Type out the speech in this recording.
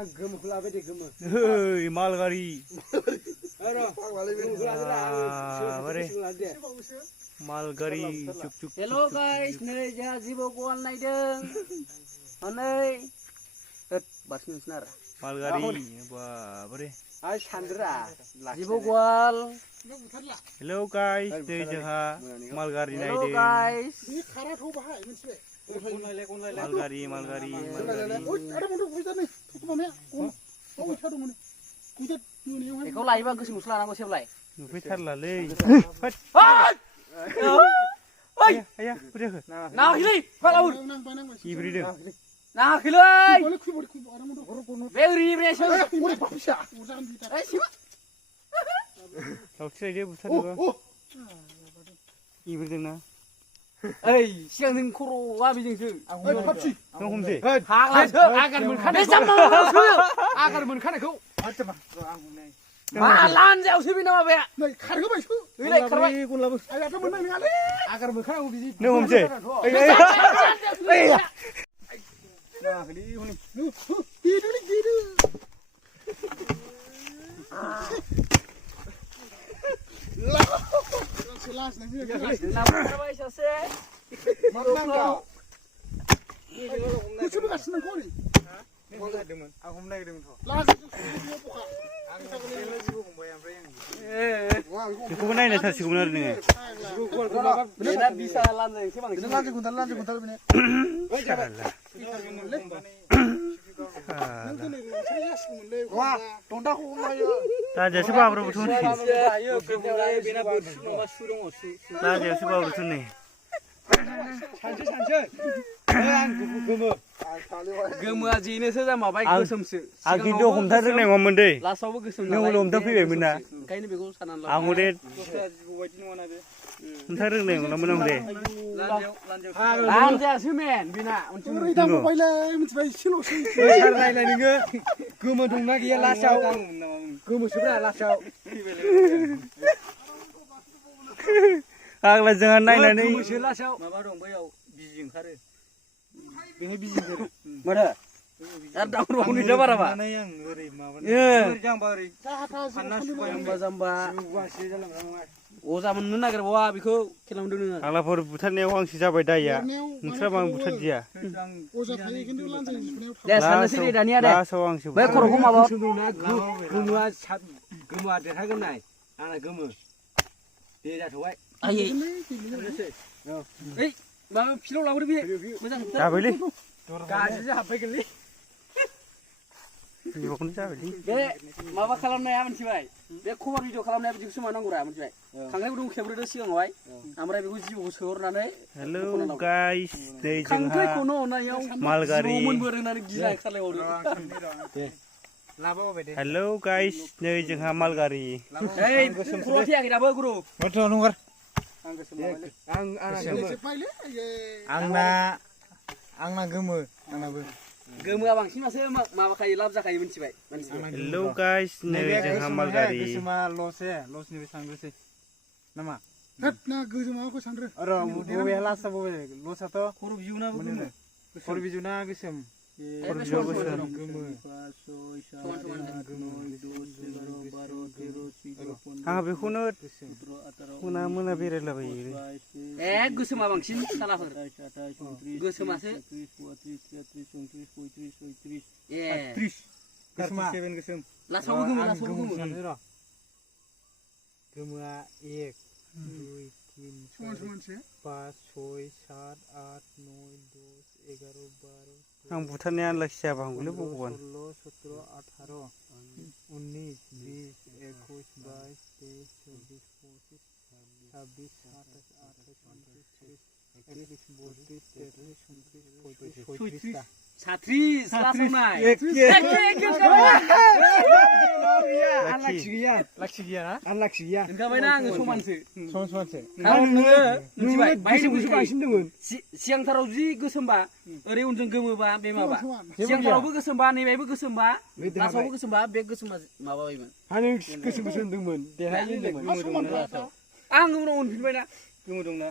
आं गोमोखौ लाबाय दे गोमो Hei, Malgari. Malgari, cuk cuk. Hello guys, नै जोंहा जिबौ गवाल नायदों हनै बासनि सिनार Malgari, बाबरे. आइ सानद्रा जिबौ गवाल Hello guys, नै जोंहा Malgari Hello नायदों. guys ini karat ho bahai मोनसे Malgari, Malgari, Malgari. ada motor kuitan nih tuh mana oh bisa dong ini kuitan ini yang बेखौ लायोबा गोसो मुसु लानांगौ सेबलाय नुफैथारलालै. ओइ आया, बोरैखो? नाङाखैलै फालाउर nang panang masih इब्रिदों. नाङाखैलै boleh kui ada motor बे ओरैनिफ्रायसो boleh bisa urusan kita ओइ सिमा लावथि लायदो बुथारनोबा. oh इब्रिदों ना? ओइ सिगांजों खर'आ बेजोंसो papsi नों हमसै? फाग्लासो आगार मोनखानाय आगार मोनखानायखौ मा लानजायावसो बे नामा बे नै खारगोबाय सो ओइलाय खारबाय गलाबो. आयाथ' मोननाय नङालै आगार मोनखानांगौ बिदि नों हमसै? नाङाखैलै हनै. गिदोलै गिदो Selas nanti ya. नामाय सासे Kucu bekas seneng kau ni. आं हमनो नागिरदोंमोनथ'. Langsung dia buka. बेखौबो नायनो सानसिगौमोन आरो नोङो. बेना बिसा लानजायसो बांसिन Lanjut kuntal bini. Wah, tonda ko umay. लाजायासो बाब्राबोथ' नै. बेना बोरसि माबा सु दङ सु लाजायासो बाब्राबोथ' नै. सानसो गोमोआ जेनोसो जामाबाय गोसोमसो आं खिन्थु हमथानो रोंनाय नङामोन दै. लास्टआवबो गोसोम नों उनाव हमथा फैबायमोन ना? ओंखायनो बेखौ साननानै आं हले बायदि नङाना बे हमथा रोंनाय नङामोन आं दे. लानजायासो मेन बेना Ori dah mobile mitzvah silo sih. रायलाय नोङो गोमो दंना गैया लास्टआव गोमोसोब्रा लास्टआव आग्ला जोंहा नायनानै गोमोसो लास्टआव माबा दं बैयाव बिजि ओंखारो बेहाय बिजि ओंखारो माथो आरो दाउन हनै बाराबा आं ओरै माबानो ए ओरै जांबा ओरै जाम्बा जाम्बा अजा मोननो नागिरबावा बेखौ खेला मोनदों नोङो आग्लाफोर बुथारनायाव आंसो जाबाय दाया. नोंस्राबा आं बुथारदिया. Oza kaya kintu lanjut sebenarnya. दे साननोसै दे दानिया दे लास्टआव आंसो बै खर'खौ माबा गोमोआ देरहागोन नाय आंना गोमो दे जाथ'बाय आयै ओइ माबा फिल्डआव लाबोदो बे मोजां जाबायलै. गाज्रि हाबफैगोनलै बेखौनो जाबायलै. बे माबा खालामनाया मिथिबाय बे कभार भिडिअ खालामनाया बिदिखौसो मावनांगौरा मिथिबाय खांख्राइ गुदुं खेबग्रोदो सिगाङावहाय ओमफ्राय बेखौ जिबौखौ सोहरनानै हेलौ गाइस नै जोंहा खांख्राइखौनो अनायाव मालगारि. मोनबोरोंनानै गिलाय खालायहरो लाबोबाय दे हेलौ गाइस नै जोंहा मालगारि. ओइ खर'आ फैयाखै दाबो गुरु माथो नंगार Ini गोमो cepai le. आंना गोमो आंनाबो गोमोआ बांसिनबासो माबाखायो लाब जाखायो मिथिबाय हेलौ गाइस नै जोंहा मालगारि. गोसोमा लसनिफ्राय थांग्रोसै नामा Na gejum aku sandre. र बबेया लास्टआ बबे लसआथ' खर' बिजौनाबो मोनो खर बिजौना गोसोम खर बिजौआ गोसोम. गोमो आंहा बेखौनो मोना बेरायलाबायो. ए गोसोमा बांसिन सालाफोर गोसोमासो ए गोसोमा गोसोम लास्टआवबो गोमो लास्टआवबो गोमो गोमोआ 1 2 3 Cuman sih. 5 6 7 8 9 10 11 12 आं बुथारनाया आनलाखि जाबा हामगौलै भगबान. 16 17 18 19 20 21 22 23 24 25 26 27 28 29 30 31 32 33 साथ्रिस लास्टआवनाय लाखि गैया ना आनलाखि गैया ओंखाबायना आङो समानसो समान आरो नोङो मिथिबाय गोसोमखौसो बांसिन दंमोन सिगांथाराव जि गोसोमबा ओरै उनजों गोमोबा बे माबा सिगांथारावबो गोसोमबा नैबायबो गोसोमबा लास्टआवबो गोसोमबा बे गोसोमा माबाबायमोन आं गोसोम होनदोंमोन देरहायो होनदोंमोन आं उनाव उनफिनबायना गोमो दंना